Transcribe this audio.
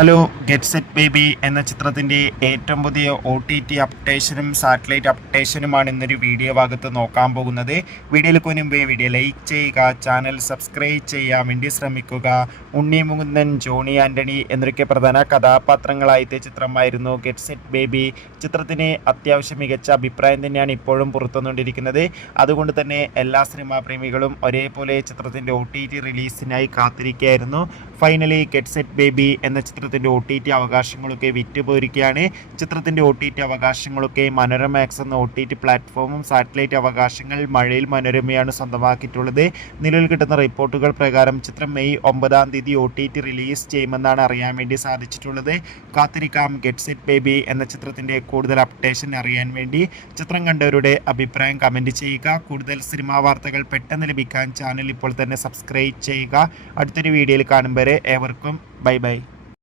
Hello, get set baby എന്ന ചിത്രത്തിൻ്റെ ഏറ്റവും പുതിയ OTT അപ്ഡേഷനും സാറ്റലൈറ്റ് അപ്ഡേഷനുമാണ് ഇന്നൊരു വീഡിയോ ഭാഗത്ത് നോക്കാൻ പോകുന്നത്. വീഡിയോയിൽ മുൻപേ വീഡിയോ ലൈക്ക് ചെയ്യുക, ചാനൽ സബ്സ്ക്രൈബ് ചെയ്യാൻ വേണ്ടി ശ്രമിക്കുക. ഉണ്ണി മുകുന്ദൻ, ജോണി ആൻ്റണി എന്നൊക്കെ പ്രധാന കഥാപാത്രങ്ങളായ ചിത്രമായിരുന്നു ഗെറ്റ് സെറ്റ് ബേബി. ചിത്രത്തിന് അത്യാവശ്യം മികച്ച അഭിപ്രായം തന്നെയാണ് ഇപ്പോഴും പുറത്തുവന്നുകൊണ്ടിരിക്കുന്നത്. അതുകൊണ്ട് തന്നെ എല്ലാ സിനിമാ പ്രേമികളും ഒരേപോലെ ചിത്രത്തിൻ്റെ OTT റിലീസിനായി കാത്തിരിക്കുകയായിരുന്നു. ഫൈനലി ഗെറ്റ് സെറ്റ് ബേബി എന്ന ചിത്രത്തിൻ്റെ OTT അവകാശങ്ങളൊക്കെ വിറ്റുപോയിരിക്കുകയാണ്. ചിത്രത്തിൻ്റെ OTT അവകാശങ്ങളൊക്കെ മനോരമാക്സ് എന്ന OTT പ്ലാറ്റ്ഫോമും സാറ്റലൈറ്റ് അവകാശങ്ങൾ മഴയിൽ മനോരമയാണ് സ്വന്തമാക്കിയിട്ടുള്ളത്. നിലവിൽ കിട്ടുന്ന റിപ്പോർട്ടുകൾ പ്രകാരം ചിത്രം മെയ് 9 OTT റിലീസ് ചെയ്യുമെന്നാണ് അറിയാൻ വേണ്ടി സാധിച്ചിട്ടുള്ളത്. കാത്തിരിക്കാം ഗെറ്റ് സെറ്റ് ബേബി എന്ന ചിത്രത്തിൻ്റെ കൂടുതൽ അപ്ഡേഷൻ അറിയാൻ വേണ്ടി. ചിത്രം കണ്ടവരുടെ അഭിപ്രായം കമൻറ്റ് ചെയ്യുക. കൂടുതൽ സിനിമാ വാർത്തകൾ പെട്ടെന്ന് ലഭിക്കാൻ ചാനൽ ഇപ്പോൾ തന്നെ സബ്സ്ക്രൈബ് ചെയ്യുക. അടുത്തൊരു വീഡിയോയിൽ കാണും വരെ ഏവർക്കും ബൈ ബൈ.